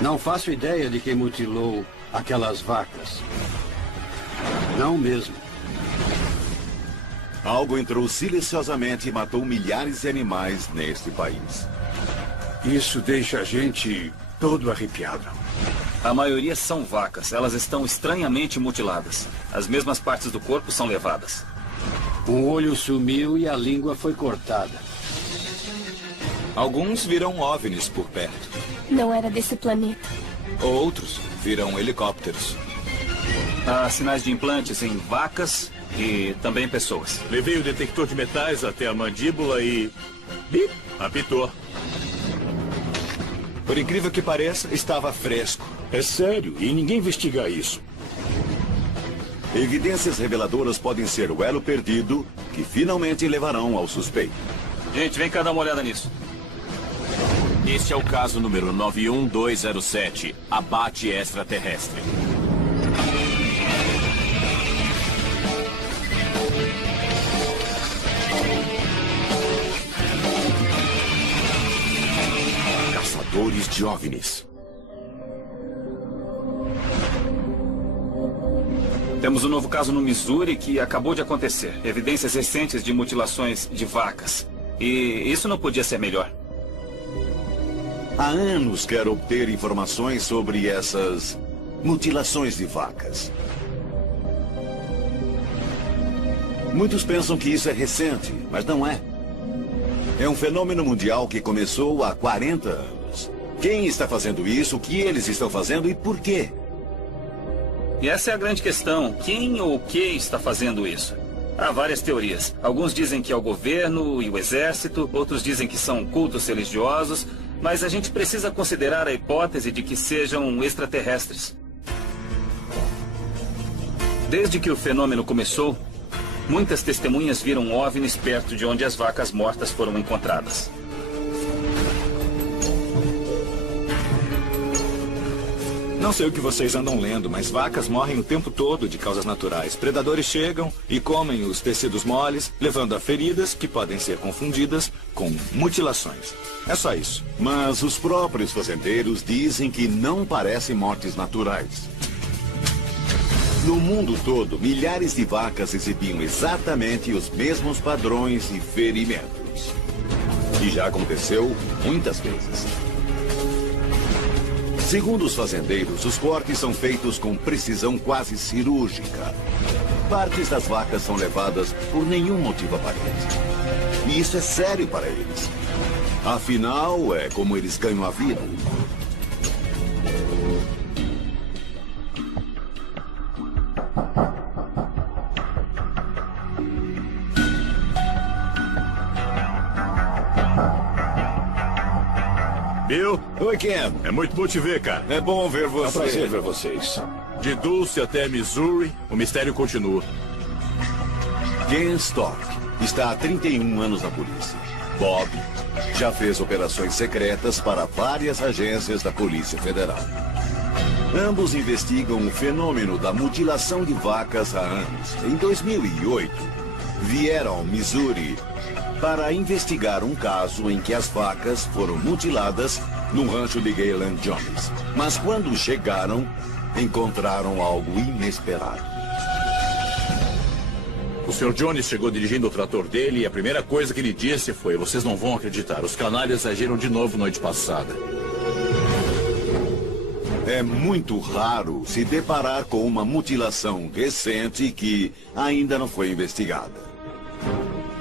Não faço ideia de quem mutilou aquelas vacas. Não mesmo. Algo entrou silenciosamente e matou milhares de animais neste país. Isso deixa a gente todo arrepiado. A maioria são vacas. Elas estão estranhamente mutiladas. As mesmas partes do corpo são levadas. Um olho sumiu e a língua foi cortada. Alguns viram OVNIs por perto. Não era desse planeta. Outros viram helicópteros. Há sinais de implantes em vacas e também pessoas. Levei o detector de metais até a mandíbula e... bip, apitou. Por incrível que pareça, estava fresco. É sério, e ninguém investiga isso. Evidências reveladoras podem ser o elo perdido que finalmente levarão ao suspeito. Gente, vem cá dar uma olhada nisso. Este é o caso número 91207, abate extraterrestre. Caçadores de OVNIs. Temos um novo caso no Missouri que acabou de acontecer. Evidências recentes de mutilações de vacas. E isso não podia ser melhor. Há anos quero obter informações sobre essas mutilações de vacas. Muitos pensam que isso é recente, mas não é. É um fenômeno mundial que começou há 40 anos. Quem está fazendo isso, o que eles estão fazendo e por quê? E essa é a grande questão. Quem ou o que está fazendo isso? Há várias teorias. Alguns dizem que é o governo e o exército, outros dizem que são cultos religiosos, mas a gente precisa considerar a hipótese de que sejam extraterrestres. Desde que o fenômeno começou, muitas testemunhas viram OVNIs perto de onde as vacas mortas foram encontradas. Não sei o que vocês andam lendo, mas vacas morrem o tempo todo de causas naturais. Predadores chegam e comem os tecidos moles, levando a feridas que podem ser confundidas com mutilações. É só isso. Mas os próprios fazendeiros dizem que não parecem mortes naturais. No mundo todo, milhares de vacas exibiam exatamente os mesmos padrões e ferimentos. E já aconteceu muitas vezes. Segundo os fazendeiros, os cortes são feitos com precisão quase cirúrgica. Partes das vacas são levadas por nenhum motivo aparente. E isso é sério para eles. Afinal, é como eles ganham a vida. Bill? Oi, Ken. É muito bom te ver, cara. É bom ver É um você. prazer ver vocês. De Dulce até Missouri, o mistério continua. Ken Stork está há 31 anos na polícia. Bob já fez operações secretas para várias agências da Polícia Federal. Ambos investigam o fenômeno da mutilação de vacas há anos. Em 2008, vieram ao Missouri para investigar um caso em que as vacas foram mutiladas no rancho de Galen Jones. Mas quando chegaram, encontraram algo inesperado. O Sr. Jones chegou dirigindo o trator dele e a primeira coisa que ele disse foi: vocês não vão acreditar, os canalhas agiram de novo noite passada. É muito raro se deparar com uma mutilação recente que ainda não foi investigada.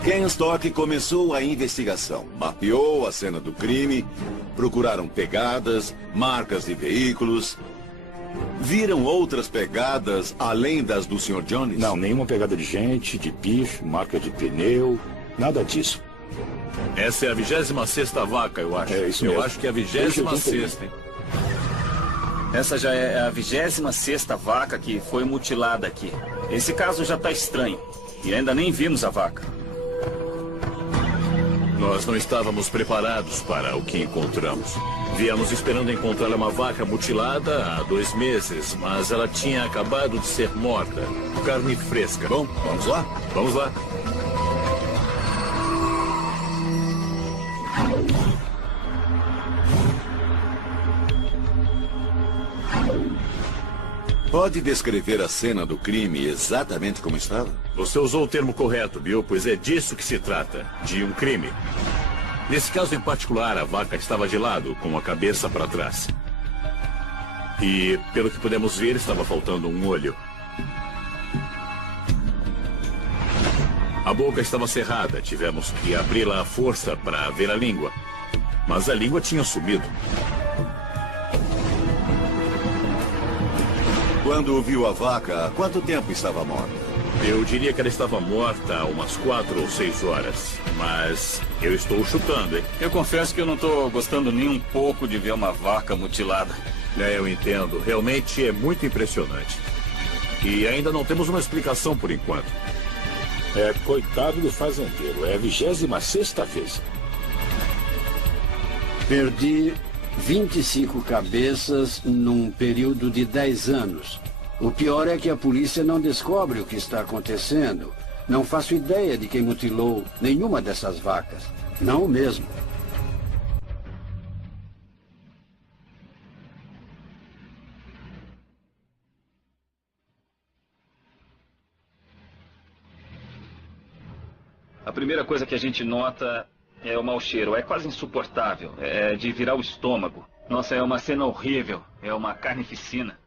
Ken Stork começou a investigação, mapeou a cena do crime, procuraram pegadas, marcas de veículos. Viram outras pegadas além das do Sr. Jones? Não, nenhuma pegada de gente, de bicho, marca de pneu, nada disso. Essa é a 26ª vaca, eu acho. É isso mesmo. Eu acho que é a Desde 26ª, hein? Essa já é a 26ª vaca que foi mutilada aqui. Esse caso já está estranho. E ainda nem vimos a vaca. Nós não estávamos preparados para o que encontramos. Viemos esperando encontrar uma vaca mutilada há 2 meses, mas ela tinha acabado de ser morta. Carne fresca. Bom, vamos lá? Vamos lá. Pode descrever a cena do crime exatamente como estava? Você usou o termo correto, Bill, pois é disso que se trata, de um crime. Nesse caso em particular, a vaca estava de lado, com a cabeça para trás. E, pelo que pudemos ver, estava faltando um olho. A boca estava cerrada, tivemos que abri-la à força para ver a língua. Mas a língua tinha sumido. Quando viu a vaca, há quanto tempo estava morta? Eu diria que ela estava morta há umas 4 ou 6 horas. Mas eu estou chutando, hein? Eu confesso que eu não estou gostando nem um pouco de ver uma vaca mutilada. Eu entendo. Realmente é muito impressionante. E ainda não temos uma explicação por enquanto. Coitado do fazendeiro. É a 26ª vez. Perdi 25 cabeças num período de 10 anos. O pior é que a polícia não descobre o que está acontecendo. Não faço ideia de quem mutilou nenhuma dessas vacas. Não mesmo. A primeira coisa que a gente nota é o mau cheiro. É quase insuportável. É de virar o estômago. Nossa, é uma cena horrível. É uma carnificina.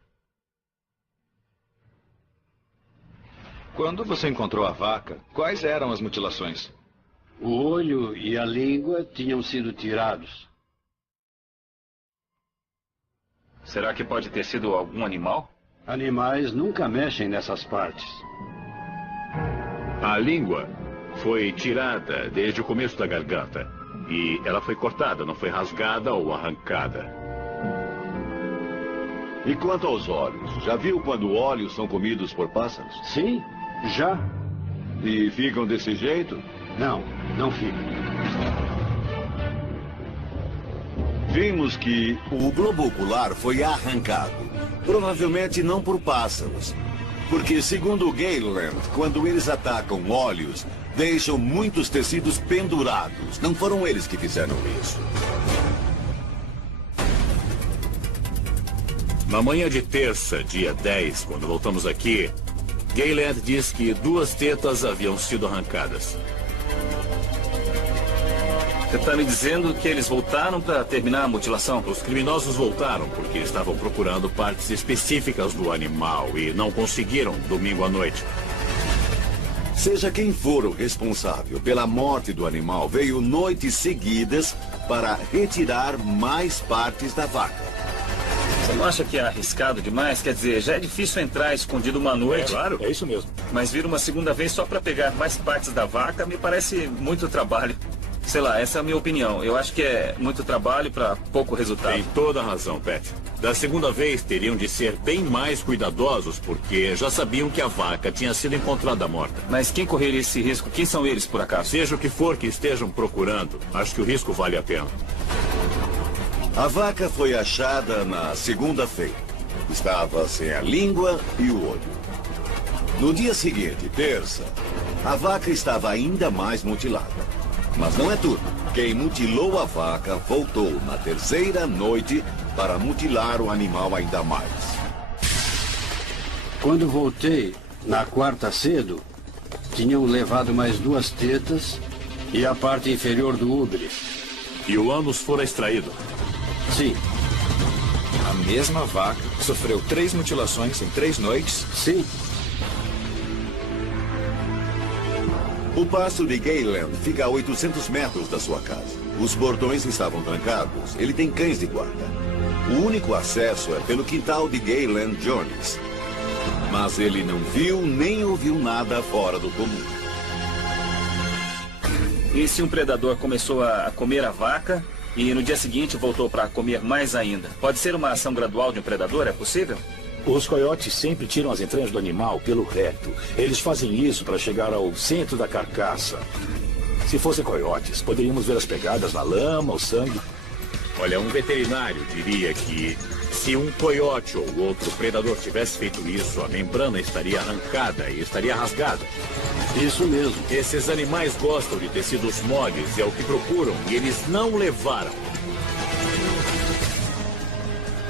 Quando você encontrou a vaca, quais eram as mutilações? O olho e a língua tinham sido tirados. Será que pode ter sido algum animal? Animais nunca mexem nessas partes. A língua foi tirada desde o começo da garganta. E ela foi cortada, não foi rasgada ou arrancada. E quanto aos olhos? Já viu quando olhos são comidos por pássaros? Sim, já. E ficam desse jeito? Não fica. Vimos que o globo ocular foi arrancado. Provavelmente não por pássaros. Porque, segundo o Galeland, quando eles atacam olhos, deixam muitos tecidos pendurados. Não foram eles que fizeram isso. Na manhã de terça, dia 10, quando voltamos aqui, Galeland diz que 2 tetas haviam sido arrancadas. Você está me dizendo que eles voltaram para terminar a mutilação? Os criminosos voltaram porque estavam procurando partes específicas do animal e não conseguiram domingo à noite. Seja quem for o responsável pela morte do animal, veio noites seguidas para retirar mais partes da vaca. Você não acha que é arriscado demais? Quer dizer, já é difícil entrar escondido uma noite. Claro. É isso mesmo. Mas vir uma segunda vez só para pegar mais partes da vaca me parece muito trabalho. Sei lá, essa é a minha opinião. Eu acho que é muito trabalho para pouco resultado. Tem toda a razão, Pat. Da segunda vez, teriam de ser bem mais cuidadosos, porque já sabiam que a vaca tinha sido encontrada morta. Mas quem correria esse risco? Quem são eles, por acaso? Seja o que for que estejam procurando, acho que o risco vale a pena. A vaca foi achada na segunda-feira. Estava sem a língua e o olho. No dia seguinte, terça, a vaca estava ainda mais mutilada. Mas não é tudo. Quem mutilou a vaca voltou na terceira noite para mutilar o animal ainda mais. Quando voltei, na quarta cedo, tinham levado mais 2 tetas e a parte inferior do úbere. E o ânus fora extraído. Sim, A mesma vaca sofreu 3 mutilações em 3 noites? sim. O pasto de Galeland fica a 800 metros da sua casa. Os portões estavam trancados. Ele tem cães de guarda. O único acesso é pelo quintal de Galeland Jones. Mas ele não viu nem ouviu nada fora do comum. E se um predador começou a comer a vaca e no dia seguinte voltou para comer mais ainda? Pode ser uma ação gradual de um predador? É possível? Os coiotes sempre tiram as entranhas do animal pelo reto. Eles fazem isso para chegar ao centro da carcaça. Se fossem coiotes, poderíamos ver as pegadas na lama, o sangue. Olha, um veterinário diria que se um coiote ou outro predador tivesse feito isso, a membrana estaria arrancada e estaria rasgada. Isso mesmo. Esses animais gostam de tecidos moles, é o que procuram, e eles não levaram.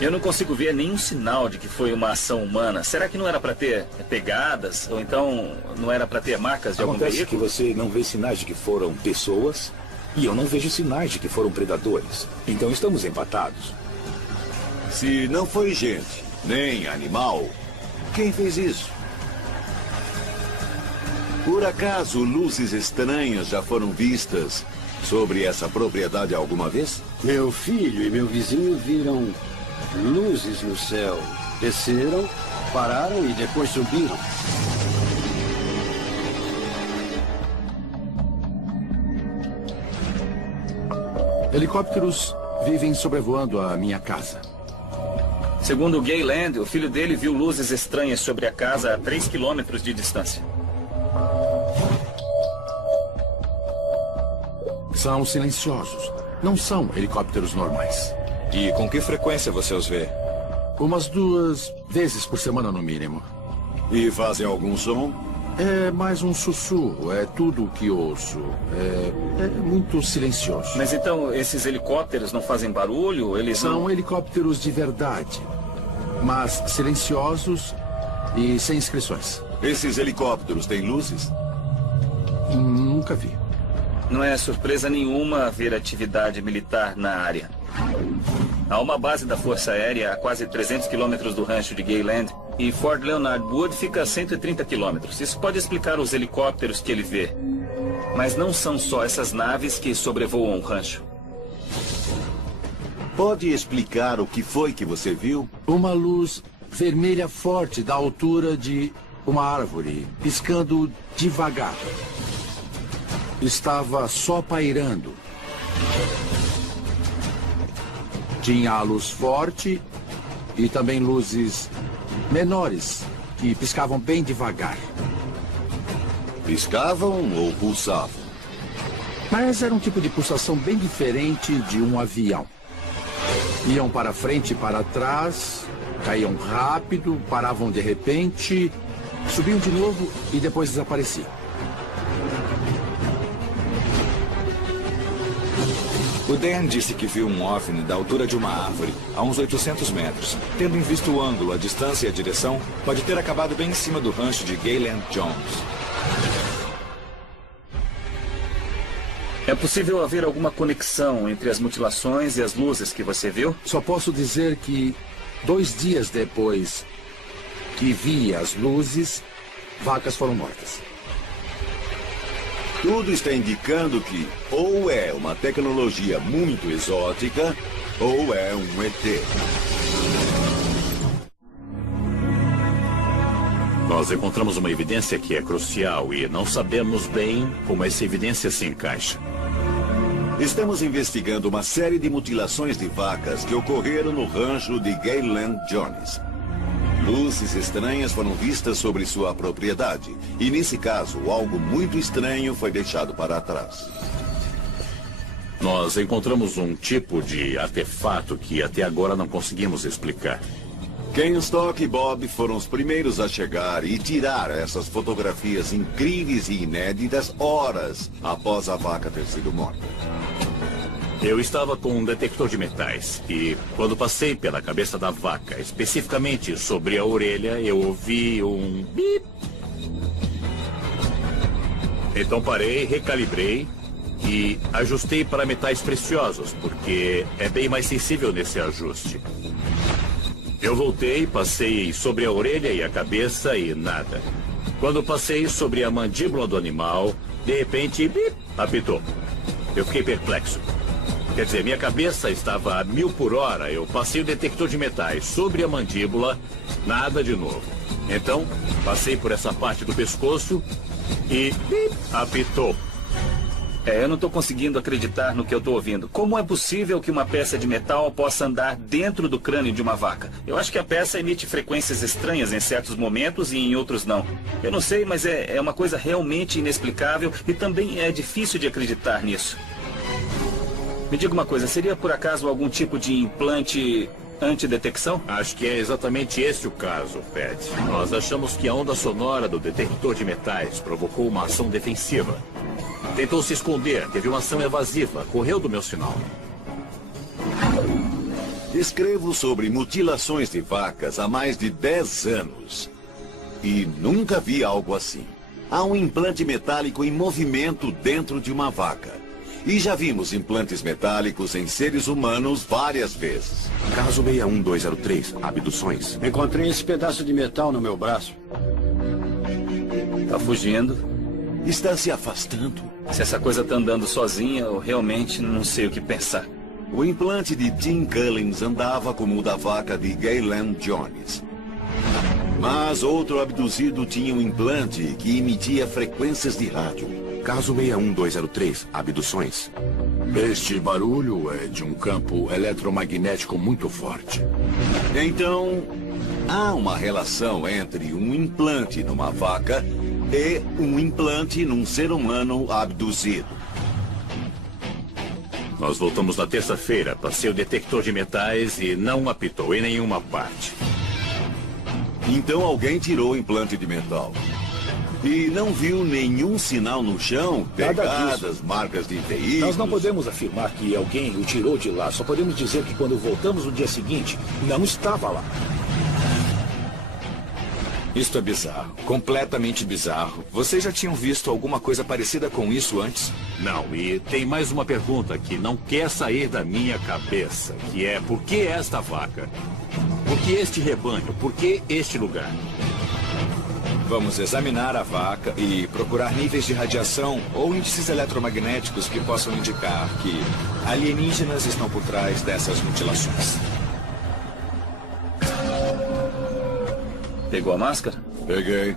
Eu não consigo ver nenhum sinal de que foi uma ação humana. Será que não era para ter pegadas? Ou então não era para ter marcas de algum Acontece veículo? que você não vê sinais de que foram pessoas e eu não vejo sinais de que foram predadores. Então estamos empatados. Se não foi gente, nem animal, quem fez isso? Por acaso luzes estranhas já foram vistas sobre essa propriedade alguma vez? Meu filho e meu vizinho viram luzes no céu. Desceram, pararam e depois subiram. Helicópteros vivem sobrevoando a minha casa. Segundo o Gayland, o filho dele viu luzes estranhas sobre a casa a 3 quilômetros de distância. São silenciosos. Não são helicópteros normais. E com que frequência você os vê? Umas 2 vezes por semana, no mínimo. E fazem algum som? É mais um sussurro, é tudo o que ouço. É muito silencioso. Mas então, esses helicópteros não fazem barulho? Eles São helicópteros de verdade, mas silenciosos e sem inscrições. Esses helicópteros têm luzes? Nunca vi. Não é surpresa nenhuma ver atividade militar na área. Há uma base da Força Aérea a quase 300 quilômetros do rancho de Gayland e Fort Leonard Wood fica a 130 quilômetros. Isso pode explicar os helicópteros que ele vê. Mas não são só essas naves que sobrevoam o rancho. Pode explicar o que foi que você viu? Uma luz vermelha forte da altura de uma árvore, piscando devagar. Estava só pairando. Tinha a luz forte e também luzes menores, que piscavam bem devagar. Piscavam ou pulsavam? Mas era um tipo de pulsação bem diferente de um avião. Iam para frente e para trás, caíam rápido, paravam de repente, subiam de novo e depois desapareciam. O Dan disse que viu um OVNI da altura de uma árvore, a uns 800 metros. Tendo em vista o ângulo, a distância e a direção, pode ter acabado bem em cima do rancho de Gayland Jones. É possível haver alguma conexão entre as mutilações e as luzes que você viu? Só posso dizer que 2 dias depois que vi as luzes, vacas foram mortas. Tudo está indicando que ou é uma tecnologia muito exótica ou é um ET. Nós encontramos uma evidência que é crucial e não sabemos bem como essa evidência se encaixa. Estamos investigando uma série de mutilações de vacas que ocorreram no rancho de Gayland Jones. Luzes estranhas foram vistas sobre sua propriedade. E nesse caso, algo muito estranho foi deixado para trás. Nós encontramos um tipo de artefato que até agora não conseguimos explicar. Ken Stock e Bob foram os primeiros a chegar e tirar essas fotografias incríveis e inéditas horas após a vaca ter sido morta. Eu estava com um detector de metais e quando passei pela cabeça da vaca, especificamente sobre a orelha, eu ouvi um bip. Então parei, recalibrei e ajustei para metais preciosos, porque é bem mais sensível nesse ajuste. Eu voltei, passei sobre a orelha e a cabeça e nada. Quando passei sobre a mandíbula do animal, de repente, bip, apitou. Eu fiquei perplexo. Quer dizer, minha cabeça estava a 1000 por hora. Eu passei o detector de metais sobre a mandíbula, nada de novo. Então, passei por essa parte do pescoço e apitou. Eu não estou conseguindo acreditar no que eu estou ouvindo. Como é possível que uma peça de metal possa andar dentro do crânio de uma vaca? Eu acho que a peça emite frequências estranhas em certos momentos e em outros não. Eu não sei, mas é uma coisa realmente inexplicável e também é difícil de acreditar nisso. Me diga uma coisa, seria por acaso algum tipo de implante antidetecção? Acho que é exatamente esse o caso, Pat. Nós achamos que a onda sonora do detector de metais provocou uma ação defensiva. Tentou se esconder, teve uma ação evasiva, correu do meu sinal. Escrevo sobre mutilações de vacas há mais de 10 anos. E nunca vi algo assim. Há um implante metálico em movimento dentro de uma vaca. E já vimos implantes metálicos em seres humanos várias vezes. Caso 61203, abduções. Encontrei esse pedaço de metal no meu braço. Tá fugindo. Está se afastando. Se essa coisa tá andando sozinha, eu realmente não sei o que pensar. O implante de Tim Cullins andava como o da vaca de Gaylen Jones. Mas outro abduzido tinha um implante que emitia frequências de rádio. Caso 61203, abduções. Este barulho é de um campo eletromagnético muito forte. Então, há uma relação entre um implante numa vaca e um implante num ser humano abduzido. Nós voltamos na terça-feira, passei o detector de metais e não apitou em nenhuma parte. Então alguém tirou o implante de metal. E não viu nenhum sinal no chão, pegadas, marcas de veículos. Nós não podemos afirmar que alguém o tirou de lá. Só podemos dizer que quando voltamos no dia seguinte, não estava lá. Isto é bizarro, completamente bizarro. Vocês já tinham visto alguma coisa parecida com isso antes? Não, e tem mais uma pergunta que não quer sair da minha cabeça, que é: por que esta vaca? Por que este rebanho? Por que este lugar? Vamos examinar a vaca e procurar níveis de radiação ou índices eletromagnéticos que possam indicar que alienígenas estão por trás dessas mutilações. Pegou a máscara? Peguei.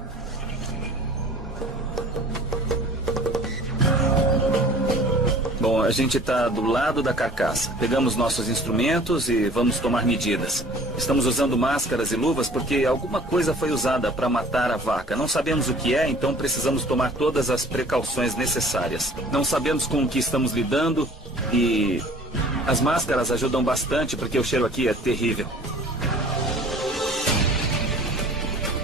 Bom, a gente está do lado da carcaça. Pegamos nossos instrumentos e vamos tomar medidas. Estamos usando máscaras e luvas porque alguma coisa foi usada para matar a vaca. Não sabemos o que é, então precisamos tomar todas as precauções necessárias. Não sabemos com o que estamos lidando e as máscaras ajudam bastante porque o cheiro aqui é terrível.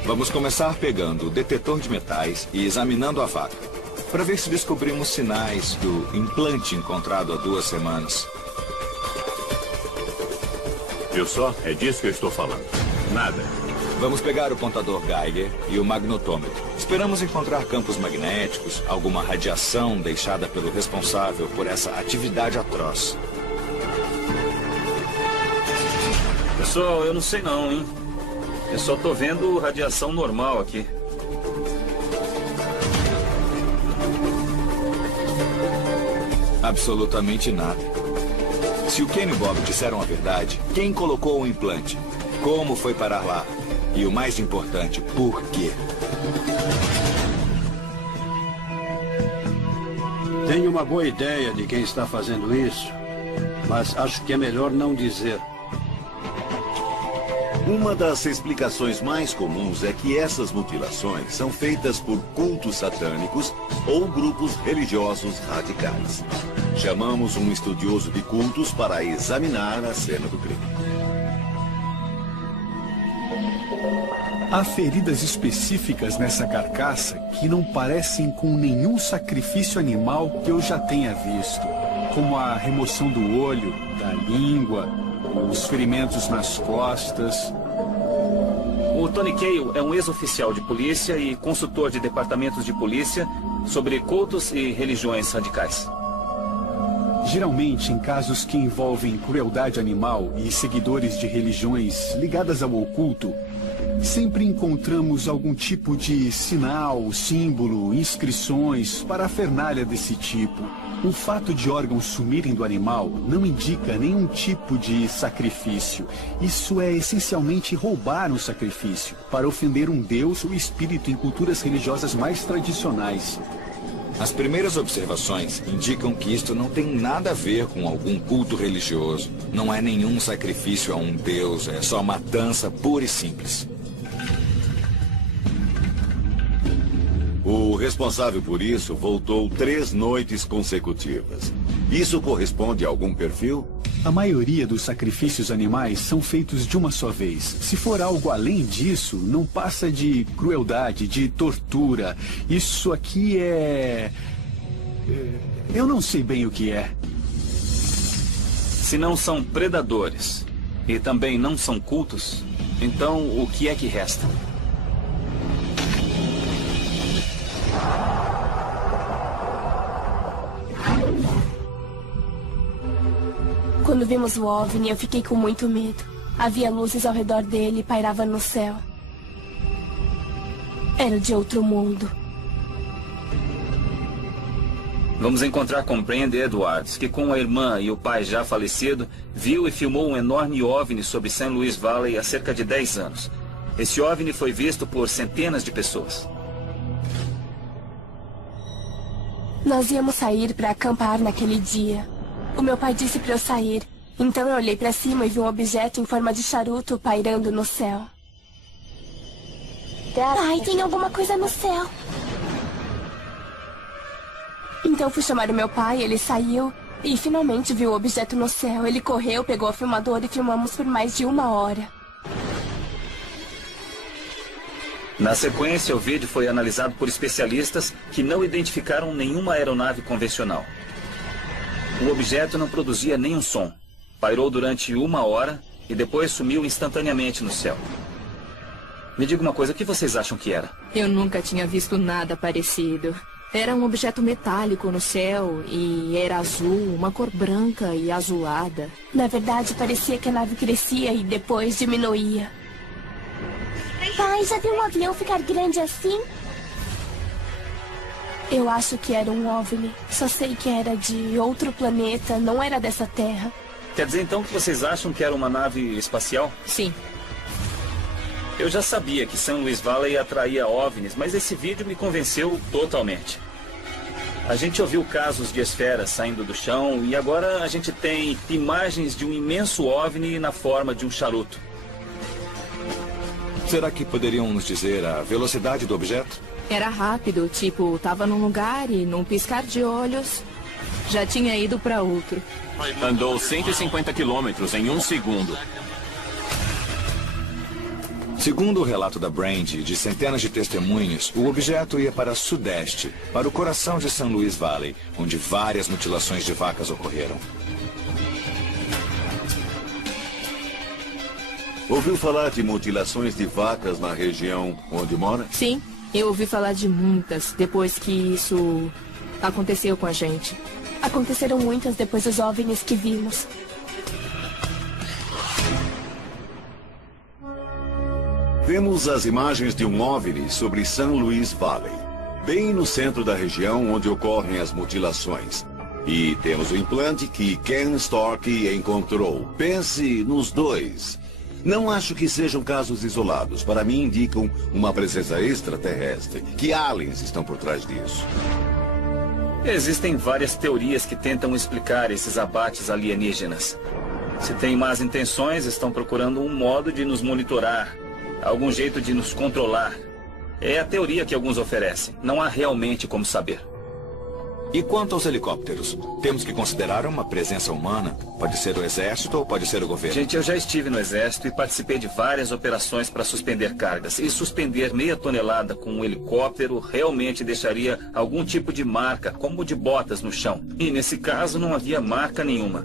Vamos começar pegando o detetor de metais e examinando a vaca, para ver se descobrimos sinais do implante encontrado há 2 semanas. Viu só? É disso que eu estou falando. Nada. Vamos pegar o contador Geiger e o magnetômetro. Esperamos encontrar campos magnéticos, alguma radiação deixada pelo responsável por essa atividade atroz. Pessoal, eu não sei não, hein? Eu só tô vendo radiação normal aqui. Absolutamente nada. Se o Ken e o Bob disseram a verdade, quem colocou o implante? Como foi parar lá? E o mais importante, por quê? Tenho uma boa ideia de quem está fazendo isso, mas acho que é melhor não dizer. Uma das explicações mais comuns é que essas mutilações são feitas por cultos satânicos ou grupos religiosos radicais. Chamamos um estudioso de cultos para examinar a cena do crime. Há feridas específicas nessa carcaça que não parecem com nenhum sacrifício animal que eu já tenha visto, como a remoção do olho, da língua, os ferimentos nas costas. O Tony Cale é um ex-oficial de polícia e consultor de departamentos de polícia sobre cultos e religiões radicais. Geralmente, em casos que envolvem crueldade animal e seguidores de religiões ligadas ao oculto, sempre encontramos algum tipo de sinal, símbolo, inscrições, parafernália desse tipo. O fato de órgãos sumirem do animal não indica nenhum tipo de sacrifício. Isso é essencialmente roubar um sacrifício para ofender um deus ou espírito em culturas religiosas mais tradicionais. As primeiras observações indicam que isto não tem nada a ver com algum culto religioso. Não é nenhum sacrifício a um deus, é só matança pura e simples. O responsável por isso voltou 3 noites consecutivas. Isso corresponde a algum perfil? A maioria dos sacrifícios animais são feitos de uma só vez. Se for algo além disso, não passa de crueldade, de tortura. Isso aqui eu não sei bem o que é. Se não são predadores e também não são cultos, então o que é que resta? Quando vimos o OVNI, eu fiquei com muito medo. Havia luzes ao redor dele e pairava no céu. Era de outro mundo. Vamos encontrar com Brenda Edwards, que com a irmã e o pai já falecido, viu e filmou um enorme OVNI sobre St. Louis Valley há cerca de 10 anos. Esse OVNI foi visto por centenas de pessoas. Nós íamos sair para acampar naquele dia. O meu pai disse para eu sair. Então eu olhei para cima e vi um objeto em forma de charuto pairando no céu. Ai, tem alguma coisa no céu. Então fui chamar o meu pai, ele saiu e finalmente viu o objeto no céu. Ele correu, pegou o filmador e filmamos por mais de 1 hora. Na sequência, o vídeo foi analisado por especialistas que não identificaram nenhuma aeronave convencional. O objeto não produzia nenhum som. Pairou durante 1 hora e depois sumiu instantaneamente no céu. Me diga uma coisa, o que vocês acham que era? Eu nunca tinha visto nada parecido. Era um objeto metálico no céu e era azul, uma cor branca e azulada. Na verdade, parecia que a nave crescia e depois diminuía. Pai, já viu um avião ficar grande assim? Eu acho que era um OVNI. Só sei que era de outro planeta, não era dessa Terra. Quer dizer então que vocês acham que era uma nave espacial? Sim. Eu já sabia que St. Louis Valley atraía OVNIs, mas esse vídeo me convenceu totalmente. A gente ouviu casos de esferas saindo do chão e agora a gente tem imagens de um imenso OVNI na forma de um charuto. Será que poderiam nos dizer a velocidade do objeto? Era rápido, tipo, tava num lugar e num piscar de olhos já tinha ido para outro. Andou 150 quilômetros em 1 segundo. Segundo o relato da Brand e de centenas de testemunhas, o objeto ia para sudeste, para o coração de St. Louis Valley, onde várias mutilações de vacas ocorreram. Ouviu falar de mutilações de vacas na região onde mora? Sim, eu ouvi falar de muitas depois que isso aconteceu com a gente. Aconteceram muitas depois dos OVNIs que vimos. Vemos as imagens de um OVNI sobre St. Louis Valley, bem no centro da região onde ocorrem as mutilações. E temos o implante que Ken Stork encontrou. Pense nos dois. Não acho que sejam casos isolados. Para mim, indicam uma presença extraterrestre. Que aliens estão por trás disso? Existem várias teorias que tentam explicar esses abates alienígenas. Se têm más intenções, estão procurando um modo de nos monitorar, algum jeito de nos controlar. É a teoria que alguns oferecem. Não há realmente como saber. E quanto aos helicópteros? Temos que considerar uma presença humana. Pode ser o exército ou pode ser o governo. Gente, eu já estive no exército e participei de várias operações para suspender cargas. E suspender meia tonelada com um helicóptero realmente deixaria algum tipo de marca, como de botas no chão. E nesse caso não havia marca nenhuma.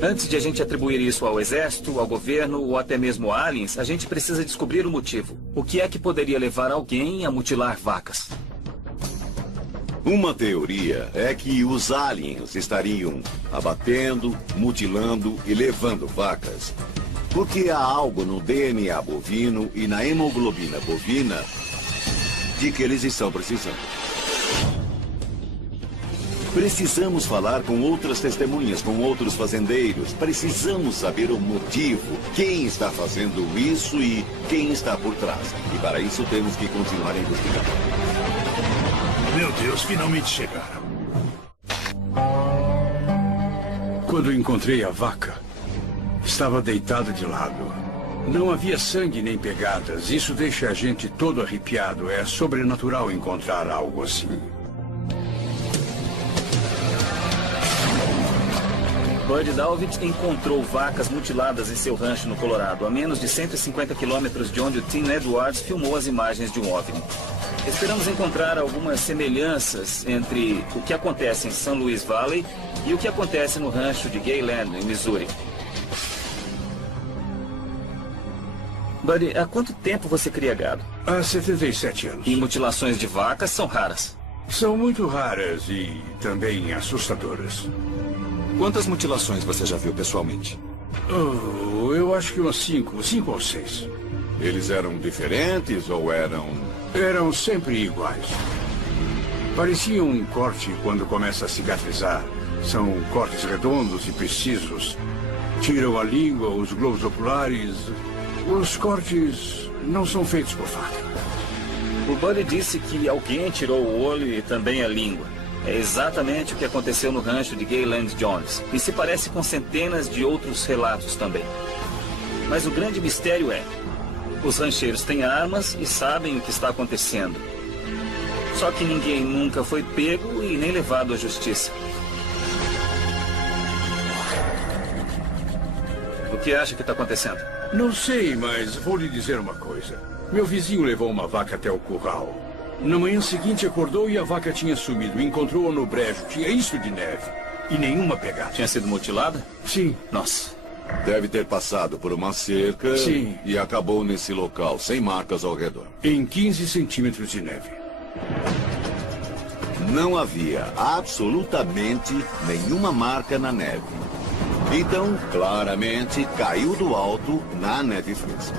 Antes de a gente atribuir isso ao exército, ao governo ou até mesmo a aliens, a gente precisa descobrir o motivo. O que é que poderia levar alguém a mutilar vacas? Uma teoria é que os aliens estariam abatendo, mutilando e levando vacas. Porque há algo no DNA bovino e na hemoglobina bovina de que eles estão precisando. Precisamos falar com outras testemunhas, com outros fazendeiros. Precisamos saber o motivo, quem está fazendo isso e quem está por trás. E para isso temos que continuar investigando. Meu Deus, finalmente chegaram. Quando encontrei a vaca, estava deitada de lado. Não havia sangue nem pegadas. Isso deixa a gente todo arrepiado. É sobrenatural encontrar algo assim. Bud Dalvich encontrou vacas mutiladas em seu rancho no Colorado, a menos de 150 quilômetros de onde o Tim Edwards filmou as imagens de um OVNI. Esperamos encontrar algumas semelhanças entre o que acontece em St. Louis Valley e o que acontece no rancho de Gayland, em Missouri. Buddy, há quanto tempo você cria gado? Há 77 anos. E mutilações de vacas são raras? São muito raras e também assustadoras. Quantas mutilações você já viu pessoalmente? Oh, eu acho que umas 5 ou 6. Eles eram diferentes ou eram... Eram sempre iguais. Pareciam um corte quando começa a cicatrizar. São cortes redondos e precisos. Tiram a língua, os globos oculares. Os cortes não são feitos por faca. O Buddy disse que alguém tirou o olho e também a língua. É exatamente o que aconteceu no rancho de Gayland Jones. E se parece com centenas de outros relatos também. Mas o grande mistério é... Os rancheiros têm armas e sabem o que está acontecendo. Só que ninguém nunca foi pego e nem levado à justiça. O que acha que está acontecendo? Não sei, mas vou lhe dizer uma coisa. Meu vizinho levou uma vaca até o curral. Na manhã seguinte acordou e a vaca tinha sumido. Encontrou-a no brejo. Tinha isso de neve. E nenhuma pegada. Tinha sido mutilada? Sim. Nossa. Deve ter passado por uma cerca. Sim. E acabou nesse local, sem marcas ao redor. Em 15 centímetros de neve. Não havia absolutamente nenhuma marca na neve. Então, claramente, caiu do alto na neve fresca.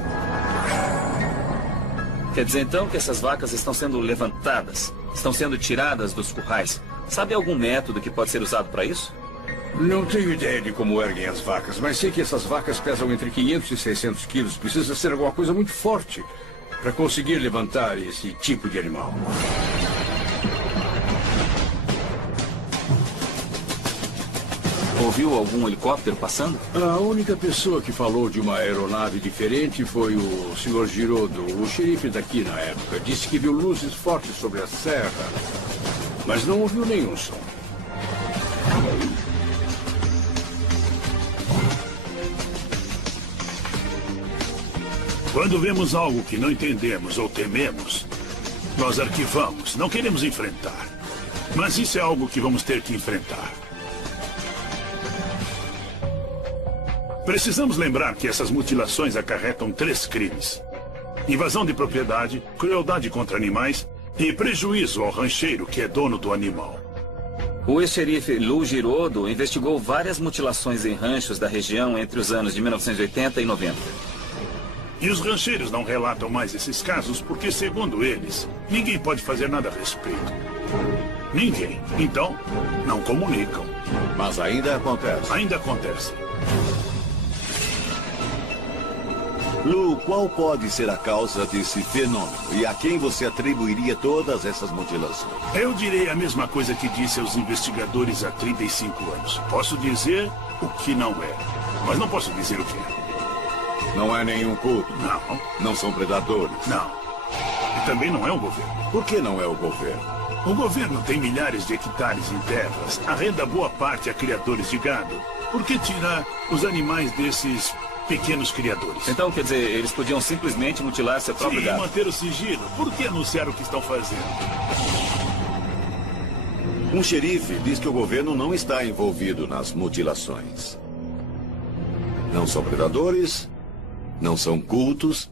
Quer dizer então que essas vacas estão sendo levantadas? Estão sendo tiradas dos currais? Sabe algum método que pode ser usado para isso? Não tenho ideia de como erguem as vacas, mas sei que essas vacas pesam entre 500 e 600 quilos. Precisa ser alguma coisa muito forte para conseguir levantar esse tipo de animal. Ouviu algum helicóptero passando? A única pessoa que falou de uma aeronave diferente foi o Sr. Girodo, o xerife daqui na época. Disse que viu luzes fortes sobre a serra, mas não ouviu nenhum som. Quando vemos algo que não entendemos ou tememos, nós arquivamos, não queremos enfrentar. Mas isso é algo que vamos ter que enfrentar. Precisamos lembrar que essas mutilações acarretam 3 crimes: invasão de propriedade, crueldade contra animais e prejuízo ao rancheiro que é dono do animal. O ex-xerife Lou Girodo investigou várias mutilações em ranchos da região entre os anos de 1980 e 90. E os rancheiros não relatam mais esses casos porque, segundo eles, ninguém pode fazer nada a respeito. Ninguém. Então, não comunicam. Mas ainda acontece. Ainda acontece. Lou, qual pode ser a causa desse fenômeno? E a quem você atribuiria todas essas mutilações? Eu direi a mesma coisa que disse aos investigadores há 35 anos. Posso dizer o que não é, mas não posso dizer o que é. Não é nenhum culto? Não. Não são predadores? Não. E também não é o governo. Por que não é o governo? O governo tem milhares de hectares em terras, arrenda boa parte a criadores de gado. Por que tirar os animais desses pequenos criadores? Então, quer dizer, eles podiam simplesmente mutilar seu próprio Sim, gado. manter o sigilo. Por que anunciar o que estão fazendo? Um xerife diz que o governo não está envolvido nas mutilações. Não são predadores, não são cultos.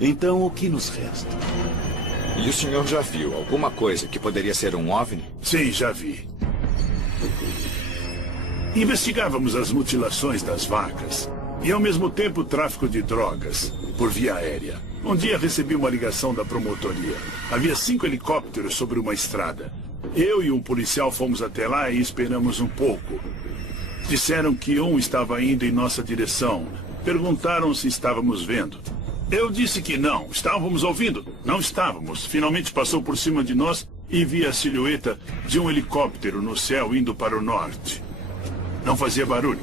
Então, o que nos resta? E o senhor já viu alguma coisa que poderia ser um OVNI? Sim, já vi. Investigávamos as mutilações das vacas e, ao mesmo tempo, o tráfico de drogas por via aérea. Um dia recebi uma ligação da promotoria. Havia 5 helicópteros sobre uma estrada. Eu e um policial fomos até lá e esperamos um pouco. Disseram que um estava indo em nossa direção. Perguntaram se estávamos vendo. Eu disse que não. Estávamos ouvindo? Não estávamos. Finalmente passou por cima de nós e vi a silhueta de um helicóptero no céu indo para o norte. Não fazia barulho.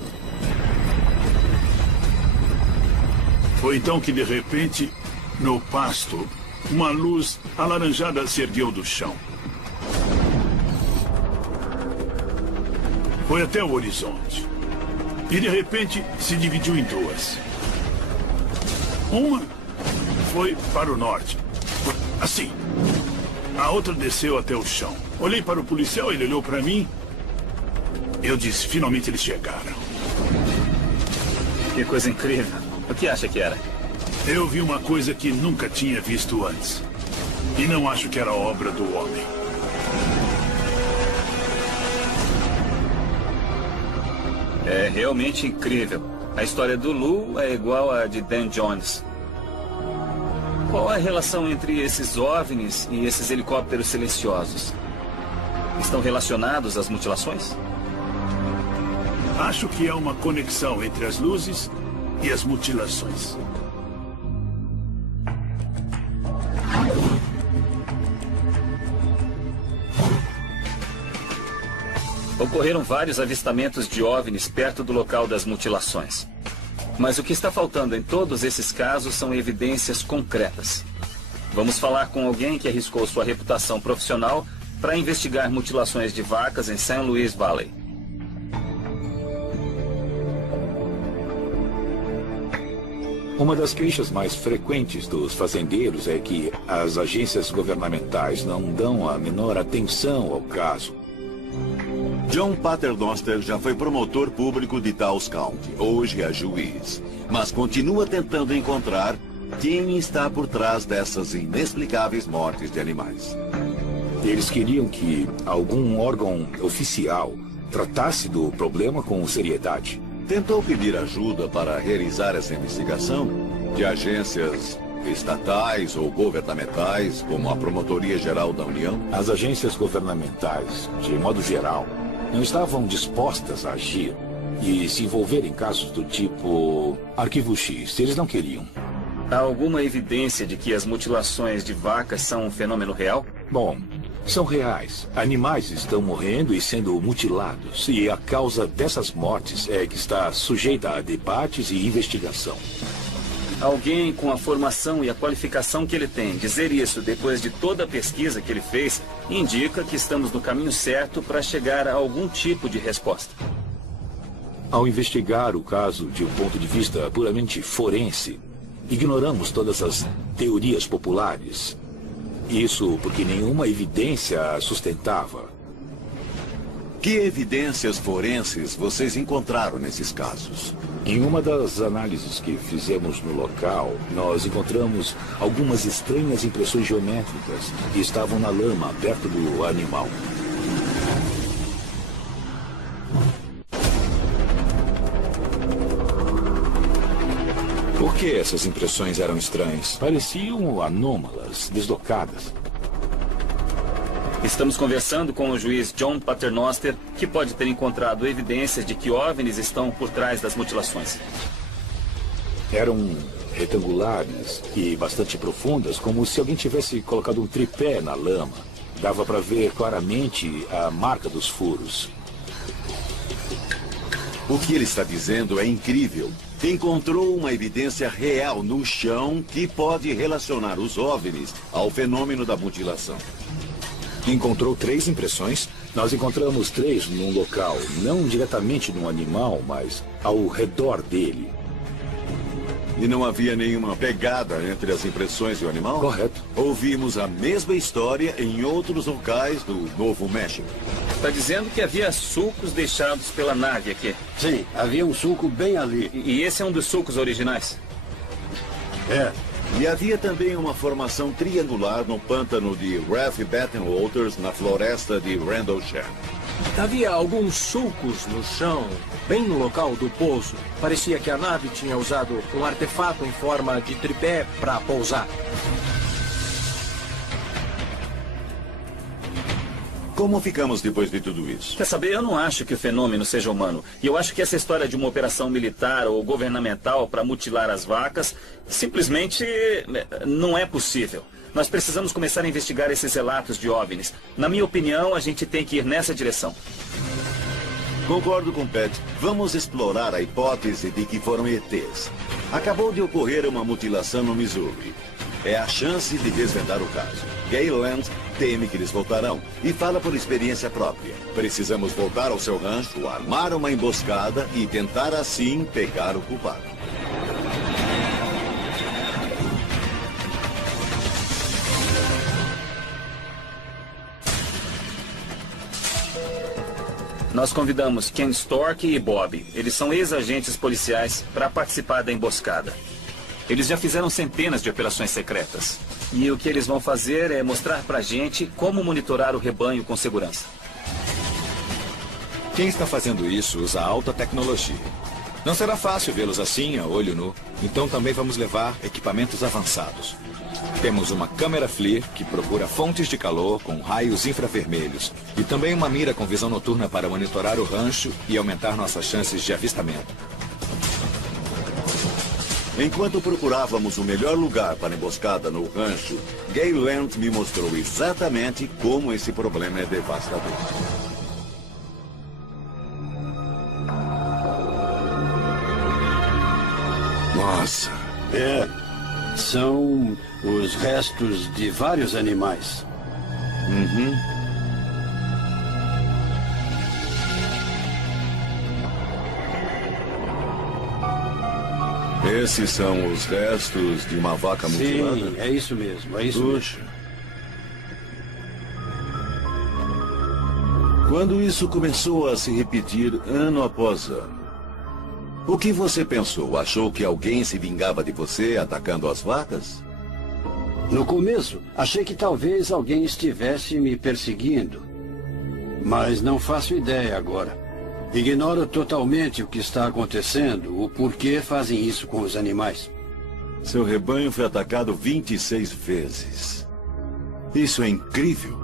Foi então que, de repente, no pasto, uma luz alaranjada se ergueu do chão. Foi até o horizonte. E, de repente, se dividiu em duas. Uma foi para o norte. Assim. A outra desceu até o chão. Olhei para o policial, ele olhou para mim. Eu disse, finalmente eles chegaram. Que coisa incrível. O que acha que era? Eu vi uma coisa que nunca tinha visto antes. E não acho que era obra do homem. É realmente incrível. A história do Lou é igual à de Dan Jones. Qual é a relação entre esses OVNIs e esses helicópteros silenciosos? Estão relacionados às mutilações? Acho que há uma conexão entre as luzes e as mutilações. Ocorreram vários avistamentos de OVNIs perto do local das mutilações. Mas o que está faltando em todos esses casos são evidências concretas. Vamos falar com alguém que arriscou sua reputação profissional para investigar mutilações de vacas em San Luis Valley. Uma das queixas mais frequentes dos fazendeiros é que as agências governamentais não dão a menor atenção ao caso. John Paternoster já foi promotor público de Taos County, hoje é juiz, mas continua tentando encontrar quem está por trás dessas inexplicáveis mortes de animais. Eles queriam que algum órgão oficial tratasse do problema com seriedade. Tentou pedir ajuda para realizar essa investigação de agências estatais ou governamentais, como a Promotoria Geral da União? As agências governamentais, de modo geral, não estavam dispostas a agir e se envolver em casos do tipo Arquivo X. Eles não queriam. Há alguma evidência de que as mutilações de vacas são um fenômeno real? Bom, são reais. Animais estão morrendo e sendo mutilados. E a causa dessas mortes é que está sujeita a debates e investigação. Alguém com a formação e a qualificação que ele tem dizer isso depois de toda a pesquisa que ele fez indica que estamos no caminho certo para chegar a algum tipo de resposta. Ao investigar o caso de um ponto de vista puramente forense, ignoramos todas as teorias populares. Isso porque nenhuma evidência a sustentava. Que evidências forenses vocês encontraram nesses casos? Em uma das análises que fizemos no local, nós encontramos algumas estranhas impressões geométricas que estavam na lama perto do animal. Por que essas impressões eram estranhas? Pareciam anômalas, deslocadas. Estamos conversando com o juiz John Paternoster, que pode ter encontrado evidências de que OVNIs estão por trás das mutilações. Eram retangulares e bastante profundas, como se alguém tivesse colocado um tripé na lama. Dava para ver claramente a marca dos furos. O que ele está dizendo é incrível. Encontrou uma evidência real no chão que pode relacionar os OVNIs ao fenômeno da mutilação. Encontrou 3 impressões? Nós encontramos 3 num local, não diretamente no animal, mas ao redor dele. E não havia nenhuma pegada entre as impressões e o animal? Correto. Ouvimos a mesma história em outros locais do Novo México. Está dizendo que havia sulcos deixados pela nave aqui? Sim, havia um sulco bem ali. E esse é um dos sulcos originais? É. E havia também uma formação triangular no pântano de Ralph Battenwaters, na floresta de Rendlesham. Havia alguns sulcos no chão, bem no local do pouso. Parecia que a nave tinha usado um artefato em forma de tripé para pousar. Como ficamos depois de tudo isso? Quer saber, eu não acho que o fenômeno seja humano. E eu acho que essa história de uma operação militar ou governamental para mutilar as vacas simplesmente não é possível. Nós precisamos começar a investigar esses relatos de OVNIs. Na minha opinião, a gente tem que ir nessa direção. Concordo com Pat. Vamos explorar a hipótese de que foram ETs. Acabou de ocorrer uma mutilação no Missouri. É a chance de desvendar o caso. Gayland teme que eles voltarão e fala por experiência própria. Precisamos voltar ao seu rancho, armar uma emboscada e tentar assim pegar o culpado. Nós convidamos Ken Stork e Bob. Eles são ex-agentes policiais para participar da emboscada. Eles já fizeram centenas de operações secretas. E o que eles vão fazer é mostrar pra gente como monitorar o rebanho com segurança. Quem está fazendo isso usa alta tecnologia. Não será fácil vê-los assim, a olho nu. Então também vamos levar equipamentos avançados. Temos uma câmera FLIR que procura fontes de calor com raios infravermelhos. E também uma mira com visão noturna para monitorar o rancho e aumentar nossas chances de avistamento. Enquanto procurávamos o melhor lugar para emboscada no rancho, Gayland me mostrou exatamente como esse problema é devastador. Nossa. São os restos de vários animais. Esses são os restos de uma vaca mutilada? Sim, é isso mesmo, é isso mesmo. Quando isso começou a se repetir ano após ano, o que você pensou? Achou que alguém se vingava de você atacando as vacas? No começo, achei que talvez alguém estivesse me perseguindo. Mas não faço ideia agora. Ignoro totalmente o que está acontecendo, o porquê fazem isso com os animais. Seu rebanho foi atacado 26 vezes. Isso é incrível.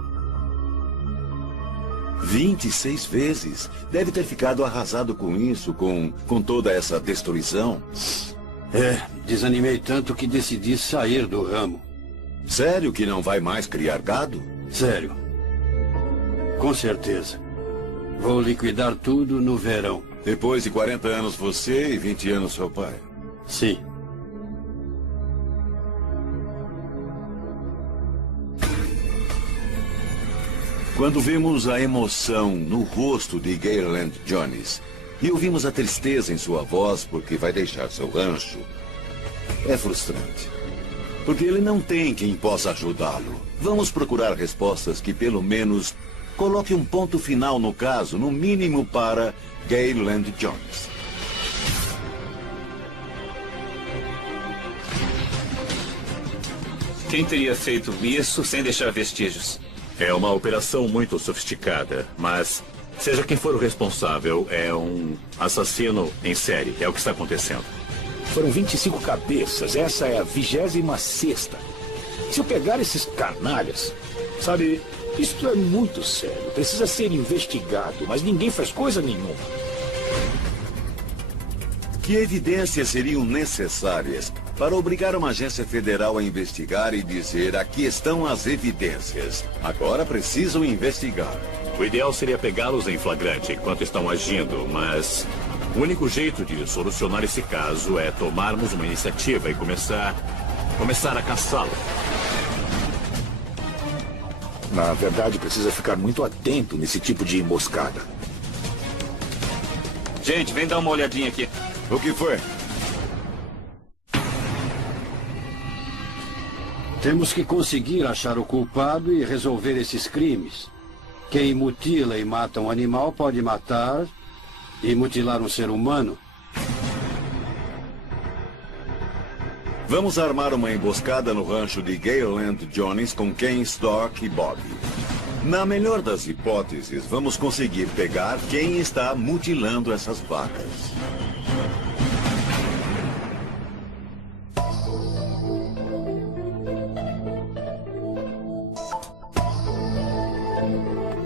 26 vezes. Deve ter ficado arrasado com isso, com toda essa destruição. Desanimei tanto que decidi sair do ramo. Sério que não vai mais criar gado? Sério. Com certeza. Vou liquidar tudo no verão. Depois de 40 anos você e 20 anos seu pai? Sim. Quando vimos a emoção no rosto de Gayland Jones e ouvimos a tristeza em sua voz porque vai deixar seu rancho, é frustrante. Porque ele não tem quem possa ajudá-lo. Vamos procurar respostas que pelo menos coloque um ponto final no caso, no mínimo para Gayland Jones. Quem teria feito isso sem deixar vestígios? É uma operação muito sofisticada, mas seja quem for o responsável, é um assassino em série. É o que está acontecendo. Foram 25 cabeças, essa é a 26ª. Se eu pegar esses canalhas, sabe, isto é muito sério, precisa ser investigado, mas ninguém faz coisa nenhuma. Que evidências seriam necessárias para obrigar uma agência federal a investigar e dizer: aqui estão as evidências, agora precisam investigar? O ideal seria pegá-los em flagrante enquanto estão agindo, mas o único jeito de solucionar esse caso é tomarmos uma iniciativa e começar a caçá-lo. Na verdade, precisa ficar muito atento nesse tipo de emboscada. Gente, vem dar uma olhadinha aqui. O que foi? Temos que conseguir achar o culpado e resolver esses crimes. Quem mutila e mata um animal pode matar e mutilar um ser humano. Vamos armar uma emboscada no rancho de Gayland Jones com Ken Stork e Bob. Na melhor das hipóteses, vamos conseguir pegar quem está mutilando essas vacas.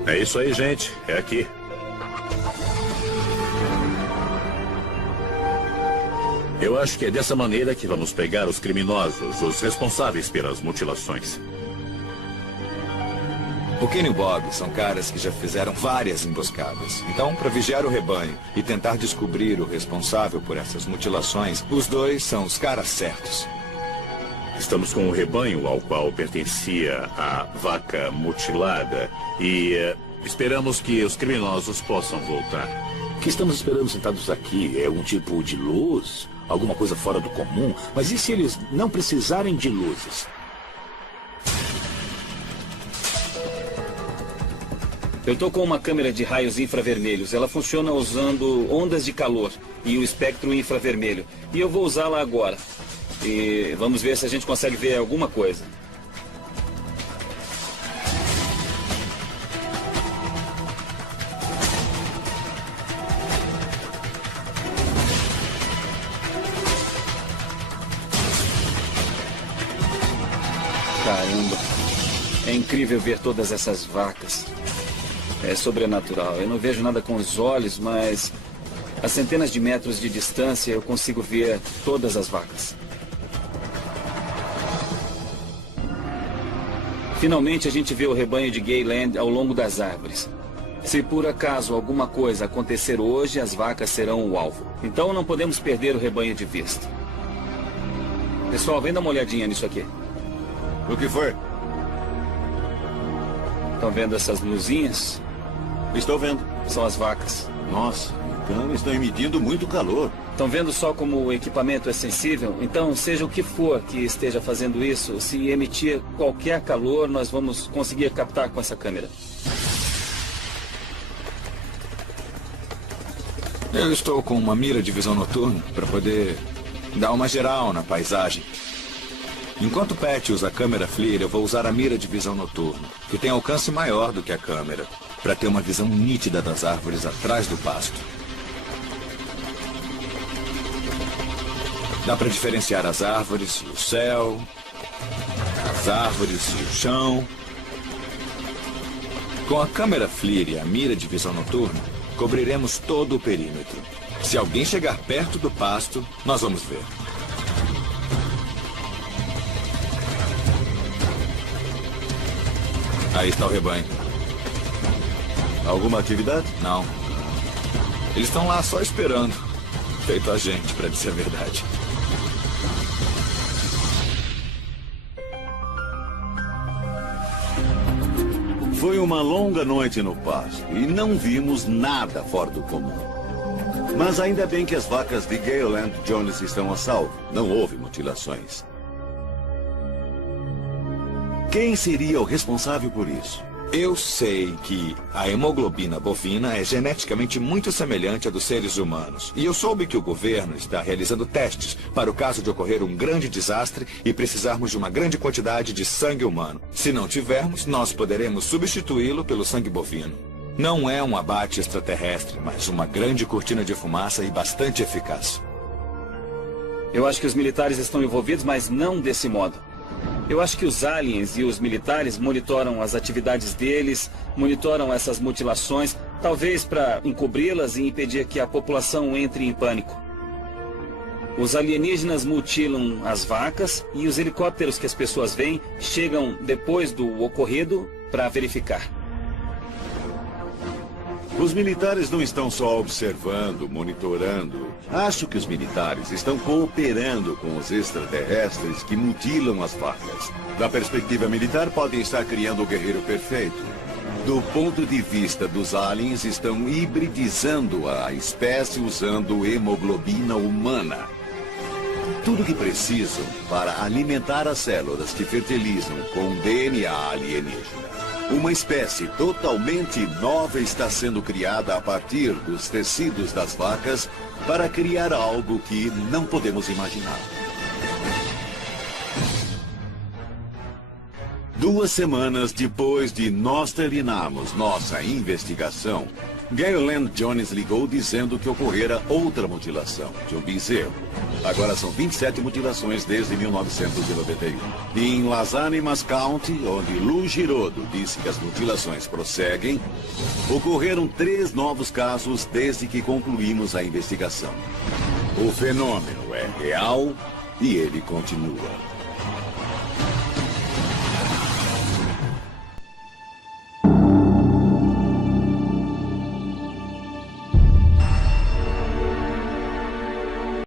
É isso aí, gente. É aqui. Eu acho que é dessa maneira que vamos pegar os criminosos, os responsáveis pelas mutilações. O Kenny e o Bob são caras que já fizeram várias emboscadas. Então, para vigiar o rebanho e tentar descobrir o responsável por essas mutilações, os dois são os caras certos. Estamos com o rebanho ao qual pertencia a vaca mutilada e esperamos que os criminosos possam voltar. O que estamos esperando sentados aqui é um tipo de luz? Alguma coisa fora do comum? Mas e se eles não precisarem de luzes? Eu estou com uma câmera de raios infravermelhos. Ela funciona usando ondas de calor e o espectro infravermelho. E eu vou usá-la agora. E vamos ver se a gente consegue ver alguma coisa. Caramba. É incrível ver todas essas vacas. É sobrenatural. Eu não vejo nada com os olhos, mas a centenas de metros de distância eu consigo ver todas as vacas. Finalmente a gente vê o rebanho de Gayland ao longo das árvores. Se por acaso alguma coisa acontecer hoje, as vacas serão o alvo. Então não podemos perder o rebanho de vista. Pessoal, vem dar uma olhadinha nisso aqui. O que foi? Estão vendo essas luzinhas? Estou vendo. São as vacas. Nossa, então estão emitindo muito calor. Estão vendo só como o equipamento é sensível? Então, seja o que for que esteja fazendo isso, se emitir qualquer calor, nós vamos conseguir captar com essa câmera. Eu estou com uma mira de visão noturna para poder dar uma geral na paisagem. Enquanto Pat usa a câmera FLIR, eu vou usar a mira de visão noturna, que tem alcance maior do que a câmera, para ter uma visão nítida das árvores atrás do pasto. Dá para diferenciar as árvores e o céu, as árvores e o chão. Com a câmera FLIR e a mira de visão noturna, cobriremos todo o perímetro. Se alguém chegar perto do pasto, nós vamos ver. Aí está o rebanho. Alguma atividade? Não. Eles estão lá só esperando. Feito a gente, para dizer a verdade. Foi uma longa noite no pasto e não vimos nada fora do comum. Mas ainda bem que as vacas de Gayland Jones estão a salvo. Não houve mutilações. Quem seria o responsável por isso? Eu sei que a hemoglobina bovina é geneticamente muito semelhante à dos seres humanos. E eu soube que o governo está realizando testes para o caso de ocorrer um grande desastre e precisarmos de uma grande quantidade de sangue humano. Se não tivermos, nós poderemos substituí-lo pelo sangue bovino. Não é um abate extraterrestre, mas uma grande cortina de fumaça e bastante eficaz. Eu acho que os militares estão envolvidos, mas não desse modo. Eu acho que os aliens e os militares monitoram as atividades deles, monitoram essas mutilações, talvez para encobri-las e impedir que a população entre em pânico. Os alienígenas mutilam as vacas e os helicópteros que as pessoas veem chegam depois do ocorrido para verificar. Os militares não estão só observando, monitorando. Acho que os militares estão cooperando com os extraterrestres que mutilam as vacas. Da perspectiva militar, podem estar criando o guerreiro perfeito. Do ponto de vista dos aliens, estão hibridizando a espécie usando hemoglobina humana. Tudo o que precisam para alimentar as células que fertilizam com DNA alienígena. Uma espécie totalmente nova está sendo criada a partir dos tecidos das vacas para criar algo que não podemos imaginar. 2 semanas depois de nós terminarmos nossa investigação, Gayland Jones ligou dizendo que ocorrera outra mutilação de um bezerro. Agora são 27 mutilações desde 1991. E em Las Animas County, onde Lou Girodo disse que as mutilações prosseguem, ocorreram 3 novos casos desde que concluímos a investigação. O fenômeno é real e ele continua.